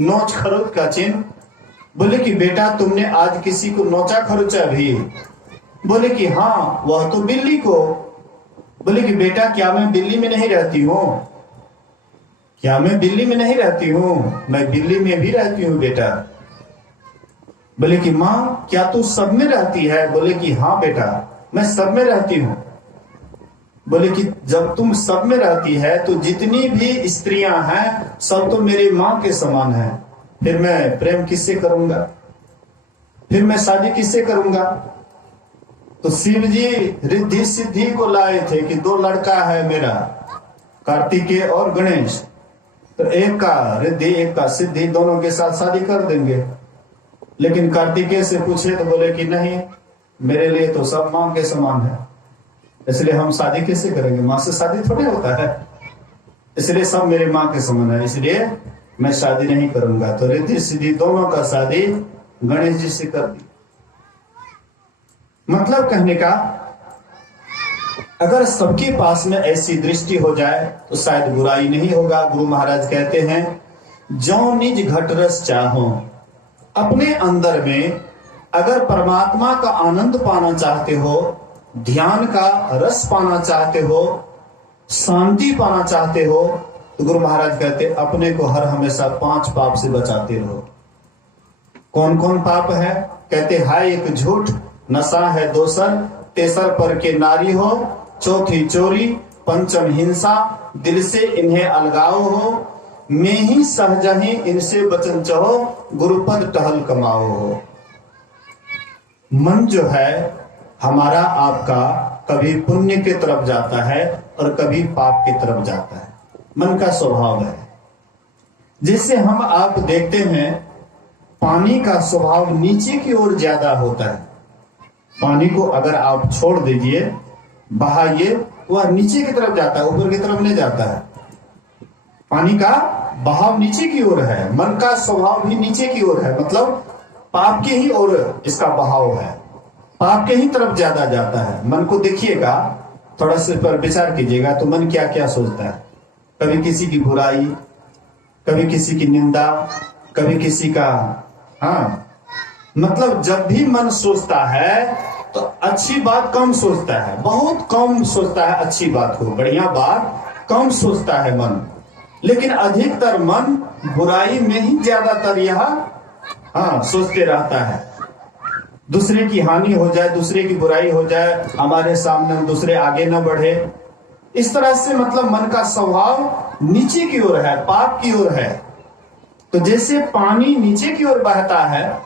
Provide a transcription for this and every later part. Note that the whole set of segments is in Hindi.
नोच खरोच का चिन्ह। बोले कि बेटा तुमने आज किसी को नोचा खरोचा भी? बोले कि हाँ, वह तो बिल्ली को। बोले कि बेटा क्या मैं बिल्ली में नहीं रहती हूँ? क्या मैं बिल्ली में नहीं रहती हूँ? मैं बिल्ली में भी रहती हूँ बेटा। बोले कि माँ क्या तू सब में रहती है? बोले कि हाँ बेटा, मैं सब में रहती हूँ। बोले कि जब तुम सब में रहती है तो जितनी भी स्त्रियां हैं सब तो मेरी माँ के समान है, फिर मैं प्रेम किससे करूंगा? फिर मैं शादी किससे करूंगा? तो शिव जी रिद्धि सिद्धि को लाए थे कि दो लड़का है मेरा, कार्तिकेय और गणेश, तो एक का रिद्धि एक का सिद्धि, दोनों के साथ शादी कर देंगे। लेकिन कार्तिकेय से पूछे तो बोले कि नहीं, मेरे लिए तो सब मां के समान है, इसलिए हम शादी कैसे करेंगे? मां से शादी थोड़ी होता है, इसलिए सब मेरे मां के समान है, इसलिए मैं शादी नहीं करूंगा। तो रिद्धि सिद्धि दोनों का शादी गणेश जी से कर दी। मतलब कहने का, अगर सबके पास में ऐसी दृष्टि हो जाए तो शायद बुराई नहीं होगा। गुरु महाराज कहते हैं, जो निज घट रस चाहो, अपने अंदर में अगर परमात्मा का आनंद पाना चाहते हो, ध्यान का रस पाना चाहते हो, शांति पाना चाहते हो, तो गुरु महाराज कहते अपने को हर हमेशा 5 पाप से बचाते रहो। कौन कौन पाप है? कहते हाय एक झूठ, नशा है दोसर, तेसर पर के नारी हो, चौथी चोरी, पंचम हिंसा, दिल से इन्हें अलगाओ हो, मैं ही सहजही इनसे बचन चाहो, गुरुपद टहल कमाओ हो। मन जो है हमारा आपका कभी पुण्य की तरफ जाता है और कभी पाप की तरफ जाता है, मन का स्वभाव है। जिससे हम आप देखते हैं पानी का स्वभाव नीचे की ओर ज्यादा होता है। पानी को अगर आप छोड़ दीजिए, बहाइए, वह नीचे की तरफ जाता है, ऊपर की तरफ नहीं जाता है। पानी का बहाव नीचे की ओर है, मन का स्वभाव भी नीचे की ओर है, मतलब पाप के ही ओर इसका बहाव है, पाप के ही तरफ ज्यादा जाता है। मन को देखिएगा, थोड़ा सा पर विचार कीजिएगा तो मन क्या क्या सोचता है। कभी किसी की बुराई, कभी किसी की निंदा, कभी किसी का, हाँ, मतलब जब भी मन सोचता है तो अच्छी बात कम सोचता है, बहुत कम सोचता है अच्छी बात को, बढ़िया बात कम सोचता है मन। लेकिन अधिकतर मन बुराई में ही ज्यादातर यह सोचते रहता है। दूसरे की हानि हो जाए, दूसरे की बुराई हो जाए, हमारे सामने दूसरे आगे न बढ़े, इस तरह से मतलब मन का स्वभाव नीचे की ओर है, पाप की ओर है। तो जैसे पानी नीचे की ओर बहता है,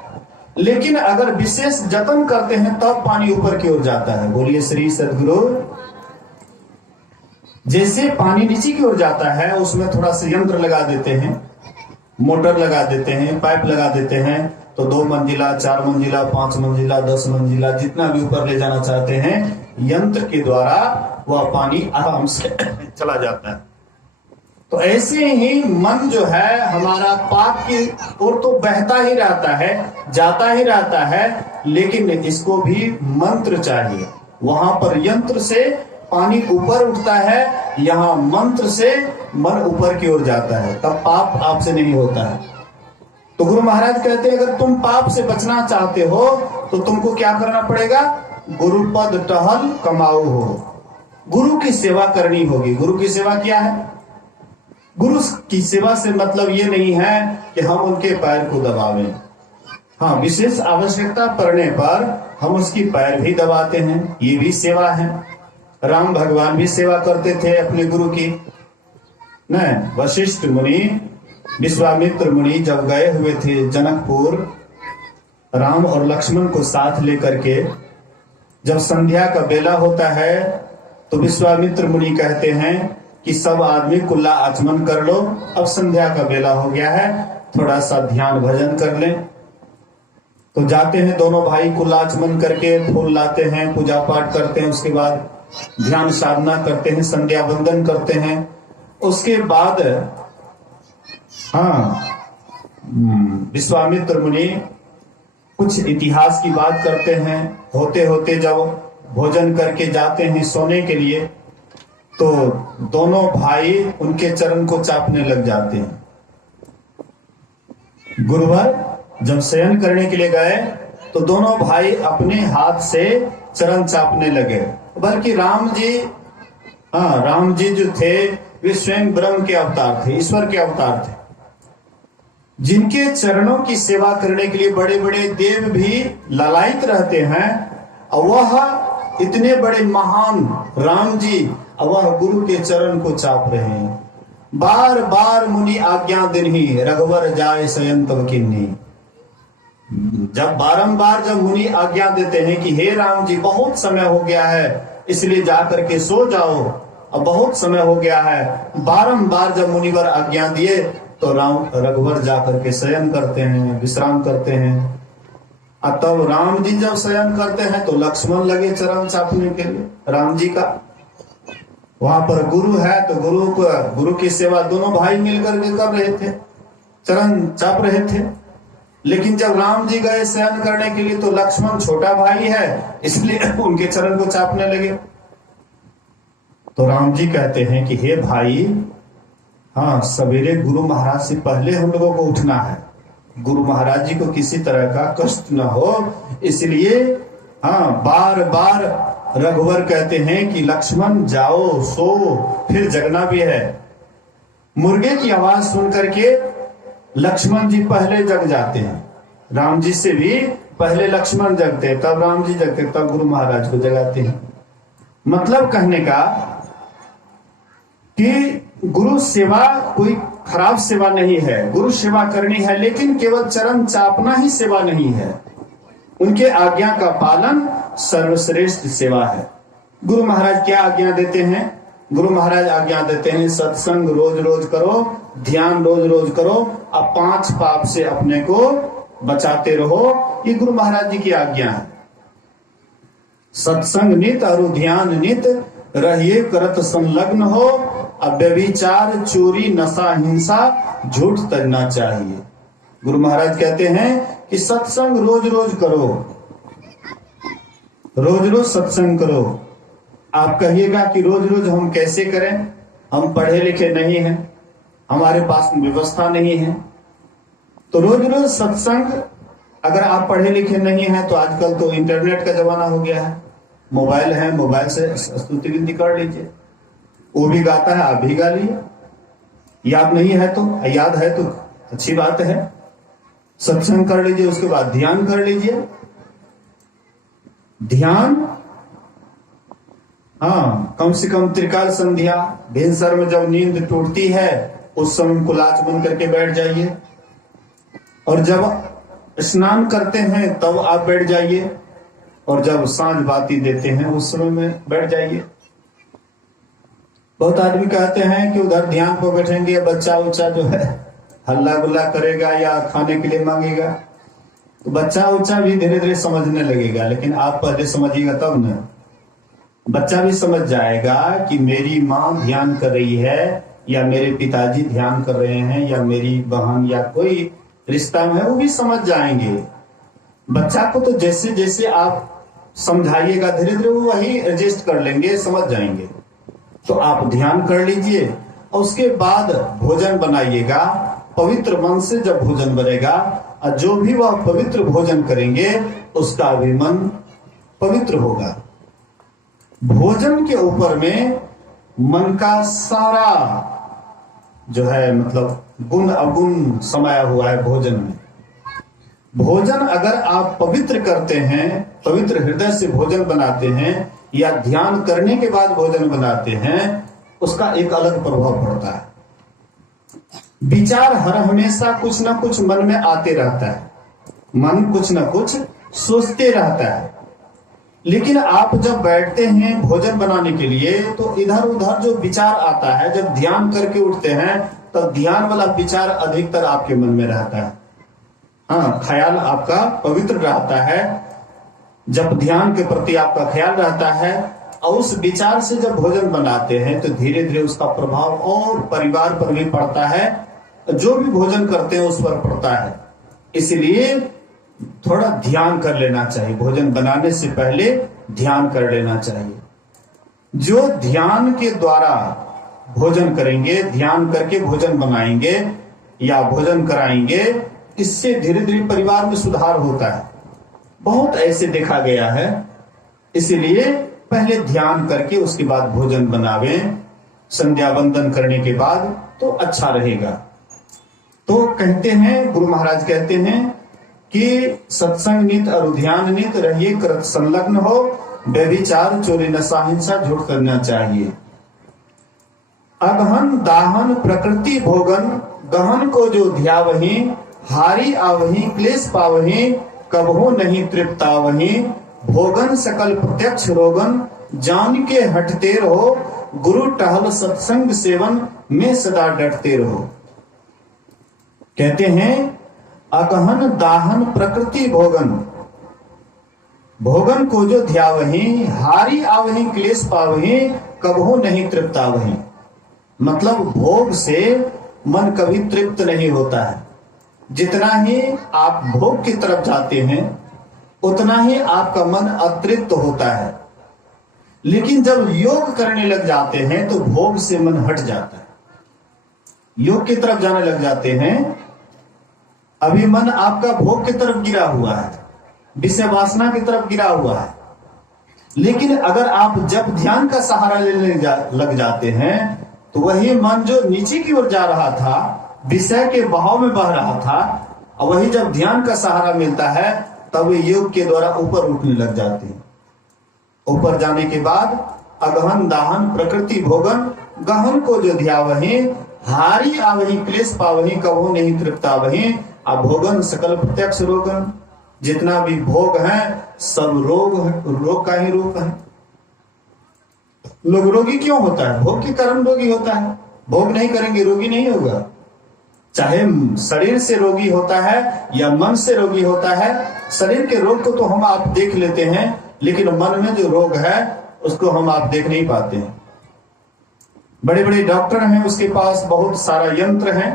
लेकिन अगर विशेष जतन करते हैं तब पानी ऊपर की ओर जाता है। बोलिए श्री सद्गुरु। जैसे पानी नीचे की ओर जाता है, उसमें थोड़ा सा यंत्र लगा देते हैं, मोटर लगा देते हैं, पाइप लगा देते हैं, तो 2 मंजिला, 4 मंजिला, 5 मंजिला, 10 मंजिला, जितना भी ऊपर ले जाना चाहते हैं, यंत्र के द्वारा वह पानी आराम से चला जाता है। तो ऐसे ही मन जो है हमारा पाप की ओर तो बहता ही रहता है, जाता ही रहता है, लेकिन इसको भी मंत्र चाहिए। वहां पर यंत्र से पानी ऊपर उठता है, यहाँ मंत्र से मन ऊपर की ओर जाता है, तब पाप आपसे नहीं होता है। तो गुरु महाराज कहते हैं अगर तुम पाप से बचना चाहते हो तो तुमको क्या करना पड़ेगा? गुरुपद टहल कमाओ हो, गुरु की सेवा करनी होगी। गुरु की सेवा क्या है? गुरु की सेवा से मतलब ये नहीं है कि हम उनके पैर को दबावें। हाँ, विशेष आवश्यकता पड़ने पर हम उसकी पैर भी दबाते हैं, ये भी सेवा है। राम भगवान भी सेवा करते थे अपने गुरु की। नहीं, वशिष्ठ मुनि, विश्वामित्र मुनि जब गए हुए थे जनकपुर, राम और लक्ष्मण को साथ लेकर के, जब संध्या का बेला होता है तो विश्वामित्र मुनि कहते हैं कि सब आदमी कुल्ला आचमन कर लो, अब संध्या का बेला हो गया है, थोड़ा सा ध्यान भजन कर लें। तो जाते हैं दोनों भाई, कुल्ला आचमन करके फूल लाते हैं, पूजा पाठ करते हैं, उसके बाद ध्यान साधना करते हैं, संध्या वंदन करते हैं। उसके बाद विश्वामित्र मुनि कुछ इतिहास की बात करते हैं। होते होते जब भोजन करके जाते हैं सोने के लिए, तो दोनों भाई उनके चरण को चापने लग जाते हैं। गुरुवर जब शयन करने के लिए गए तो दोनों भाई अपने हाथ से चरण चापने लगे। बल्कि राम जी जो थे वे स्वयं ब्रह्म के अवतार थे, ईश्वर के अवतार थे, जिनके चरणों की सेवा करने के लिए बड़े बड़े देव भी लालायित रहते हैं। और वह इतने बड़े महान राम जी वह गुरु के चरण को चाप रहे हैं। बार बार मुनि आज्ञा दिन्ही, रघुवर जाय शयन तब किन्ही। जब बारंबार जब मुनि आज्ञा देते हैं कि हे राम जी बहुत समय हो गया है इसलिए जाकर के सो जाओ, अब बहुत समय हो गया है, बारंबार जब मुनिवर आज्ञा दिए तो रघुवर जाकर के शयन करते हैं, विश्राम करते हैं। और तब राम जी जब शयन करते हैं तो लक्ष्मण लगे चरण चापने के लिए राम जी का। वहां पर गुरु है तो गुरु की सेवा दोनों भाई मिलकर के कर रहे थे, चरण चाप रहे थे। लेकिन जब राम जी गए शयन करने के लिए तो लक्ष्मण छोटा भाई है इसलिए उनके चरण को चापने लगे। तो राम जी कहते हैं कि हे भाई, हाँ सवेरे गुरु महाराज से पहले हम लोगों को उठना है, गुरु महाराज जी को किसी तरह का कष्ट न हो, इसलिए बार बार रघुवर कहते हैं कि लक्ष्मण जाओ सो, फिर जगना भी है। मुर्गे की आवाज सुन करके लक्ष्मण जी पहले जग जाते हैं, राम जी से भी पहले लक्ष्मण जगते हैं, तब राम जी जगते, तब गुरु महाराज को जगाते हैं। मतलब कहने का कि गुरु सेवा कोई खराब सेवा नहीं है, गुरु सेवा करनी है, लेकिन केवल चरण चापना ही सेवा नहीं है, उनके आज्ञा का पालन सर्वश्रेष्ठ सेवा है। गुरु महाराज क्या आज्ञा देते हैं? गुरु महाराज आज्ञा देते हैं सत्संग रोज रोज करो, ध्यान रोज रोज करो, अब 5 पाप से अपने को बचाते रहो। ये गुरु महाराज जी की आज्ञा है। सत्संग नित और ध्यान नित रहिए करत संलग्न हो, अव्यभिचार चोरी नशा हिंसा झूठ तजना चाहिए। गुरु महाराज कहते हैं कि सत्संग रोज रोज करो, रोज रोज सत्संग करो। आप कहिएगा कि रोज रोज हम कैसे करें, हम पढ़े लिखे नहीं हैं, हमारे पास व्यवस्था नहीं है। तो रोज रोज सत्संग, अगर आप पढ़े लिखे नहीं हैं तो आजकल तो इंटरनेट का जमाना हो गया है, मोबाइल है, मोबाइल से स्तुति गिनती कर लीजिए, वो भी गाता है आप भी गा लीजिए। याद नहीं है तो, याद है तो अच्छी बात है, सत्संग कर लीजिए, उसके बाद ध्यान कर लीजिए। ध्यान कम से कम त्रिकाल संध्या, भिनसर में जब नींद टूटती है उस समय कुलाच बन करके बैठ जाइए, और जब स्नान करते हैं तब आप बैठ जाइए, और जब सांझ बाती देते हैं उस समय में बैठ जाइए। बहुत आदमी कहते हैं कि उधर ध्यान पर बैठेंगे, बच्चा उच्चा जो है हल्ला गुल्ला करेगा या खाने के लिए मांगेगा, तो बच्चा उच्चा भी धीरे धीरे समझने लगेगा, लेकिन आप पहले समझिएगा तब न। बच्चा भी समझ जाएगा कि मेरी माँ ध्यान कर रही है, या मेरे पिताजी ध्यान कर रहे हैं, या मेरी बहन या कोई रिश्ता में है, वो भी समझ जाएंगे। बच्चा को तो जैसे जैसे आप समझाइएगा धीरे धीरे वो वही एडजस्ट कर लेंगे, समझ जाएंगे। तो आप ध्यान कर लीजिए और उसके बाद भोजन बनाइएगा। पवित्र मन से जब भोजन बनेगा, और जो भी वह पवित्र भोजन करेंगे उसका भी मन पवित्र होगा। भोजन के ऊपर में मन का सारा जो है मतलब गुण अवगुण समाया हुआ है भोजन में। भोजन अगर आप पवित्र करते हैं, पवित्र हृदय से भोजन बनाते हैं, या ध्यान करने के बाद भोजन बनाते हैं, उसका एक अलग प्रभाव पड़ता है। विचार हर हमेशा कुछ ना कुछ मन में आते रहता है, मन कुछ ना कुछ सोचते रहता है। लेकिन आप जब बैठते हैं भोजन बनाने के लिए तो इधर उधर जो विचार आता है, जब ध्यान करके उठते हैं तब ध्यान वाला विचार अधिकतर आपके मन में रहता है। ख्याल आपका पवित्र रहता है, जब ध्यान के प्रति आपका ख्याल रहता है, और उस विचार से जब भोजन बनाते हैं तो धीरे धीरे उसका प्रभाव और परिवार पर भी पड़ता है, जो भी भोजन करते हैं उस पर पड़ता है। इसलिए थोड़ा ध्यान कर लेना चाहिए, भोजन बनाने से पहले ध्यान कर लेना चाहिए। जो ध्यान के द्वारा भोजन करेंगे, ध्यान करके भोजन बनाएंगे या भोजन कराएंगे, इससे धीरे धीरे परिवार में सुधार होता है। बहुत ऐसे देखा गया है। इसीलिए पहले ध्यान करके उसके बाद भोजन बनावे, संध्या वंदन करने के बाद तो अच्छा रहेगा। तो कहते हैं, गुरु महाराज कहते हैं कि सत्संग नित और ध्यान नित रहिए, कृत संलग्न हो, व्यभिचार चोरी नशा हिंसा झूठ करना चाहिए। अगहन दाहन प्रकृति भोगन, गहन को जो ध्यावही, हारी आवही क्लेश पावही, कबहू नहीं तृप्तावही, भोगन सकल प्रत्यक्ष रोगन, जान के हटते रहो, गुरु टहल सत्संग सेवन में सदा डटते रहो। कहते हैं अगहन दाहन प्रकृति भोगन, भोगन को जो ध्यावही, हारी आवही क्लेश पावही, कबहू नहीं तृप्तावही। मतलब भोग से मन कभी तृप्त नहीं होता है। जितना ही आप भोग की तरफ जाते हैं उतना ही आपका मन अतृप्त होता है। लेकिन जब योग करने लग जाते हैं तो भोग से मन हट जाता है, योग की तरफ जाने लग जाते हैं। अभी मन आपका भोग की तरफ गिरा हुआ है, विषय वासना की तरफ गिरा हुआ है। लेकिन अगर आप जब ध्यान का सहारा लेने लग जाते हैं तो वही मन जो नीचे की ओर जा रहा था, विषय के बहाव में बह रहा था, और वही जब ध्यान का सहारा मिलता है तब योग के द्वारा ऊपर उठने लग जाते हैं। ऊपर जाने के बाद अगहन दाहन प्रकृति भोगन, गहन को जो ध्यावही, हारी आवही क्लेश पावही, कबहू नहीं तृप्तावही, अभोगन सकल प्रत्यक्ष रोगन। जितना भी भोग है सब रोग का ही रूप है। लोग रोगी क्यों होता है? भोग के कारण रोगी होता है। भोग नहीं करेंगे रोगी नहीं होगा। चाहे शरीर से रोगी होता है या मन से रोगी होता है। शरीर के रोग को तो हम आप देख लेते हैं, लेकिन मन में जो रोग है उसको हम आप देख नहीं पाते हैं। बड़े बड़े डॉक्टर हैं, उसके पास बहुत सारा यंत्र है,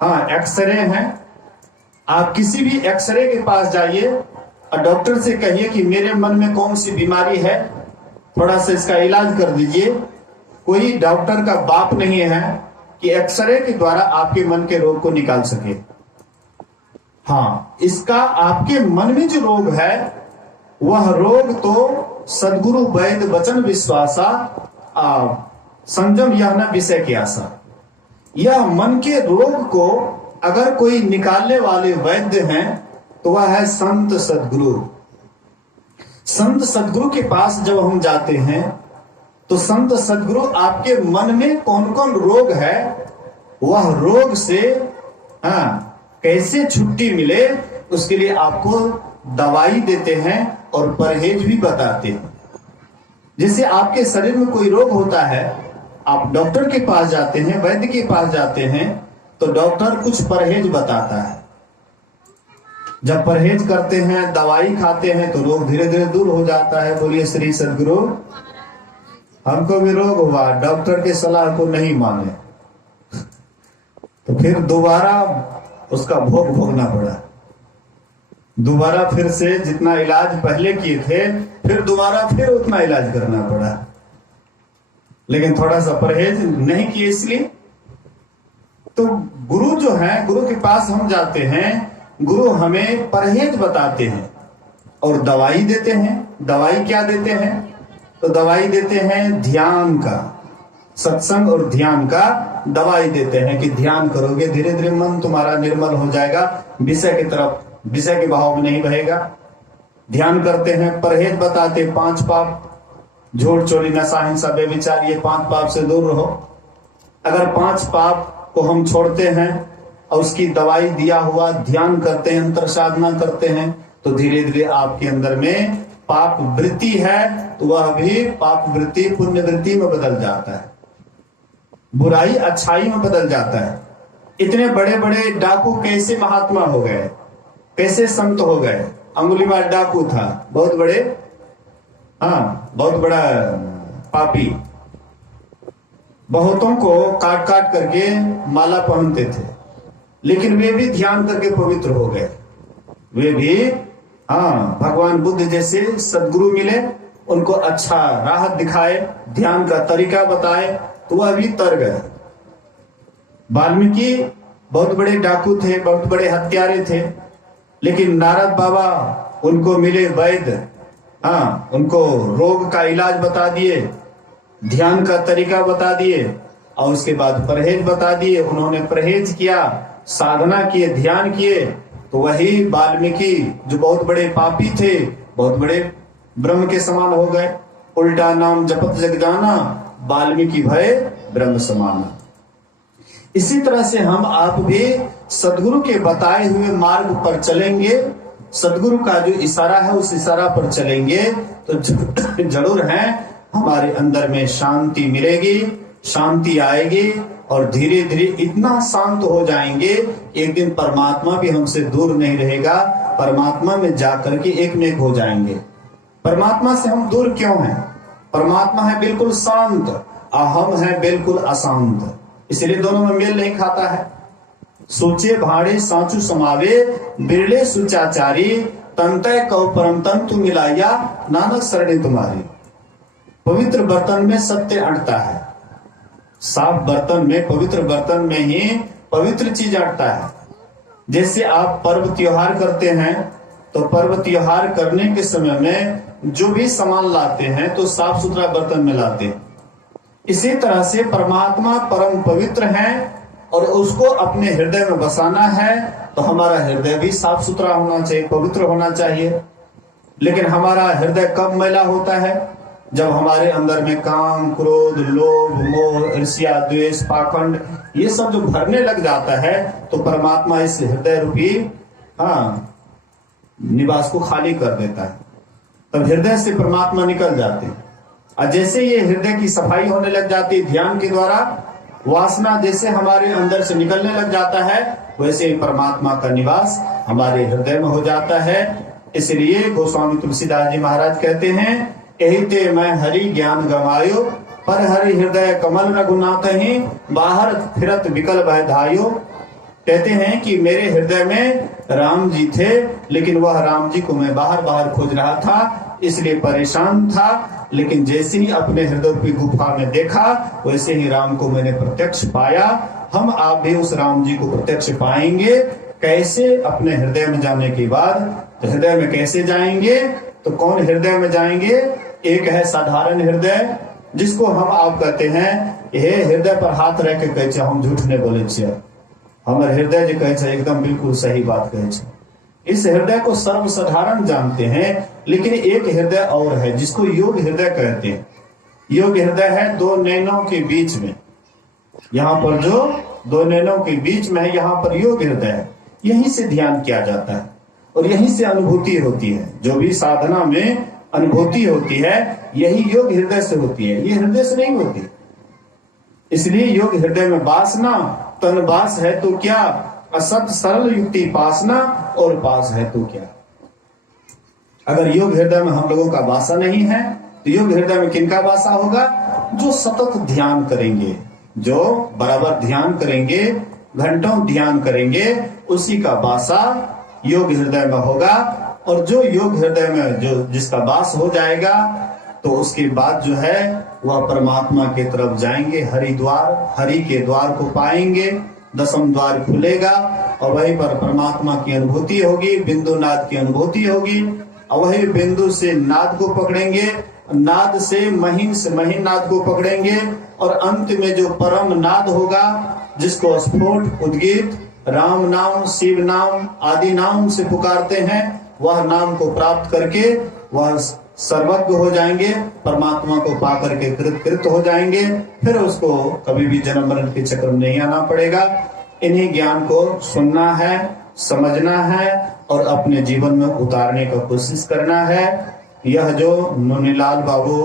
हाँ एक्सरे हैं। आप किसी भी एक्सरे के पास जाइए और डॉक्टर से कहिए कि मेरे मन में कौन सी बीमारी है, थोड़ा सा इसका इलाज कर दीजिए। कोई डॉक्टर का बाप नहीं है कि एक्सरे के द्वारा आपके मन के रोग को निकाल सके। हाँ, इसका आपके मन में जो रोग है वह रोग तो सदगुरु वैद्य वचन विश्वासा, संयम यह न विषय की आशा। यह मन के रोग को अगर कोई निकालने वाले वैद्य हैं तो वह है संत सदगुरु। संत सदगुरु के पास जब हम जाते हैं तो संत सदगुरु आपके मन में कौन कौन रोग है, वह रोग से कैसे छुट्टी मिले उसके लिए आपको दवाई देते हैं और परहेज भी बताते हैं। जैसे आपके शरीर में कोई रोग होता है, आप डॉक्टर के पास जाते हैं, वैद्य के पास जाते हैं, तो डॉक्टर कुछ परहेज बताता है। जब परहेज करते हैं, दवाई खाते हैं, तो रोग धीरे धीरे दूर हो जाता है। बोलिए श्री सदगुरु। हमको भी रोग हुआ, डॉक्टर के सलाह को नहीं माने तो फिर दोबारा उसका भोग भोगना पड़ा। दोबारा फिर से जितना इलाज पहले किए थे फिर दोबारा फिर उतना इलाज करना पड़ा, लेकिन थोड़ा सा परहेज नहीं किए इसलिए। तो गुरु जो है, गुरु के पास हम जाते हैं, गुरु हमें परहेज बताते हैं और दवाई देते हैं। दवाई क्या देते हैं? तो दवाई देते हैं ध्यान का, सत्संग और ध्यान का दवाई देते हैं कि ध्यान करोगे धीरे धीरे मन तुम्हारा निर्मल हो जाएगा, विषय की तरफ, विषय के भाव में नहीं बहेगा। ध्यान करते हैं, परहेज बताते, 5 पाप, झूठ चोरी नशा हिंसा व्यभिचार, ये 5 पाप से दूर रहो। अगर 5 पाप को हम छोड़ते हैं और उसकी दवाई दिया हुआ ध्यान करते हैं, अंतर साधना करते हैं, तो धीरे धीरे आपके अंदर में पाप वृत्ति है तो वह भी पाप वृत्ति पुण्य वृत्ति में बदल जाता है, बुराई अच्छाई में बदल जाता है। इतने बड़े बड़े डाकू कैसे महात्मा हो गए, कैसे संत हो गए? अंगुलीमाल डाकू था, बहुत बड़े, बहुत बड़ा पापी, बहुतों को काट काट करके माला पहनते थे, लेकिन वे भी ध्यान करके पवित्र हो गए। वे भी भगवान बुद्ध जैसे सदगुरु मिले, उनको अच्छा राह दिखाए, ध्यान का तरीका बताए, तो वह भी तर गए। वाल्मीकि बहुत बड़े डाकू थे, बहुत बड़े हत्यारे थे, लेकिन नारद बाबा उनको मिले वैद्य। हाँ, उनको रोग का इलाज बता दिए, ध्यान का तरीका बता दिए और उसके बाद परहेज बता दिए। उन्होंने परहेज किया, साधना किए, ध्यान किए, तो वही वाल्मीकि जो बहुत बड़े पापी थे, बहुत बड़े ब्रह्म के समान हो गए। उल्टा नाम जपत जग जाना, वाल्मीकि भय ब्रह्म समाना। इसी तरह से हम आप भी सदगुरु के बताए हुए मार्ग पर चलेंगे, सदगुरु का जो इशारा है उस इशारा पर चलेंगे तो जरूर है हमारे अंदर में शांति मिलेगी, शांति आएगी और धीरे धीरे इतना शांत हो जाएंगे, एक दिन परमात्मा भी हमसे दूर नहीं रहेगा। परमात्मा में जाकर के एक में एक हो जाएंगे। परमात्मा से हम दूर क्यों हैं? परमात्मा है बिल्कुल शांत और हम हैं बिल्कुल अशांत, इसलिए दोनों में मेल नहीं खाता है। सोचे भाड़े सांचू समावे, बिरले सुचाचारी, तंतय कौ परम तंतु मिलाया, नानक शरणे तुम्हारी। पवित्र बर्तन में सत्य अटता है, साफ बर्तन में, पवित्र बर्तन में ही पवित्र चीज अटता है। जैसे आप पर्व त्योहार करते हैं तो पर्व त्योहार करने के समय में जो भी सामान लाते हैं तो साफ सुथरा बर्तन में लाते हैं। इसी तरह से परमात्मा परम पवित्र है और उसको अपने हृदय में बसाना है तो हमारा हृदय भी साफ सुथरा होना चाहिए, पवित्र होना चाहिए। लेकिन हमारा हृदय कब मैला होता है? जब हमारे अंदर में काम, क्रोध, लोभ, मोह, ईर्ष्या, द्वेष, पाखंड ये सब जो भरने लग जाता है तो परमात्मा इस हृदय रूपी निवास को खाली कर देता है, तब हृदय से परमात्मा निकल जाते हैं। और जैसे ये हृदय की सफाई होने लग जाती है ध्यान के द्वारा, वासना जैसे हमारे अंदर से निकलने लग जाता है, वैसे ही परमात्मा का निवास हमारे हृदय में हो जाता है। इसलिए गोस्वामी तुलसीदास जी महाराज कहते हैं, यही ते मैं हरि ज्ञान गवायो, पर हरि हृदय कमल रघुनाथ ही, बाहर फिरत विकल भय धायो। कहते हैं कि मेरे हृदय में राम जी थे, लेकिन वह राम जी को मैं बाहर बाहर खोज रहा था, इसलिए परेशान था। लेकिन जैसे ही अपने हृदय की गुफा में देखा, वैसे ही राम को मैंने प्रत्यक्ष पाया। हम आप भी उस राम जी को प्रत्यक्ष पाएंगे। कैसे? अपने हृदय में जाने के बाद। तो हृदय में कैसे जाएंगे? तो कौन हृदय में जाएंगे? एक है साधारण हृदय, जिसको हम आप कहते हैं, यह हृदय पर हाथ रख के कहे हम झूठ नहीं बोले छे, हमारे हृदय जो कहे एकदम बिल्कुल सही बात कहे छे। इस हृदय को सर्वसाधारण जानते हैं। लेकिन एक हृदय और है जिसको योग हृदय कहते हैं। योग हृदय है दो नैनों के बीच में, यहाँ पर जो दो नैनों के बीच में है, यहाँ पर योग हृदय है। यहीं से ध्यान किया जाता है और यहीं से अनुभूति होती है। जो भी साधना में अनुभूति होती है यही योग हृदय से होती है, ये हृदय से नहीं होती। इसलिए योग हृदय में वासना तन बास है तो क्या, असत सरल युक्ति पासना और पास है तो क्या। अगर योग हृदय में हम लोगों का वासा नहीं है तो योग हृदय में किनका वासा होगा? जो सतत ध्यान करेंगे, जो बराबर ध्यान करेंगे, घंटों ध्यान करेंगे, उसी का वासा योग हृदय में होगा। और जो योग हृदय में जो जिसका वास हो जाएगा तो उसके बाद जो है वह परमात्मा के तरफ जाएंगे। हरि के द्वार को पाएंगे, दसम द्वार खुलेगा और वहीं पर परमात्मा की अनुभूति होगी, बिंदु नाद की अनुभूति होगी। और वही बिंदु से नाद को पकड़ेंगे, नाद से महीन नाद को पकड़ेंगे और अंत में जो परम नाद होगा, जिसको स्फोट उद्गीत राम नाम, शिव नाम आदि नाम से पुकारते हैं, वह नाम को प्राप्त करके वह सर्वज्ञ हो जाएंगे, परमात्मा को पाकर के कृत हो जाएंगे। फिर उसको कभी भी जन्म मरण के चक्र में नहीं आना पड़ेगा। इन्हीं ज्ञान को सुनना है, समझना है और अपने जीवन में उतारने का कोशिश करना है। यह जो मुनीलाल बाबू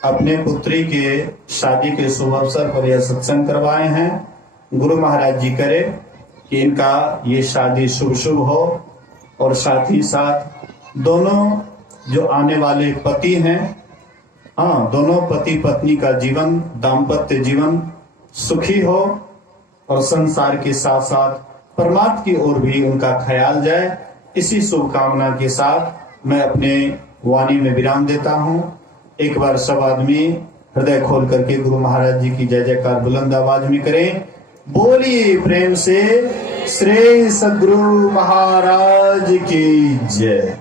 अपने पुत्री के शादी के शुभ अवसर पर यह सत्संग करवाए हैं, गुरु महाराज जी करे कि इनका ये शादी शुभ हो और साथ ही साथ दोनों जो आने वाले पति हैं, दोनों पति पत्नी का जीवन, दाम्पत्य जीवन सुखी हो और संसार के साथ साथ परमात्मा की ओर भी उनका ख्याल जाए। इसी शुभकामना के साथ मैं अपने वाणी में विराम देता हूँ। एक बार सब आदमी हृदय खोल करके गुरु महाराज जी की जय जयकार बुलंद आवाज में करें। बोलिए प्रेम से श्री सद्गुरु महाराज की जय।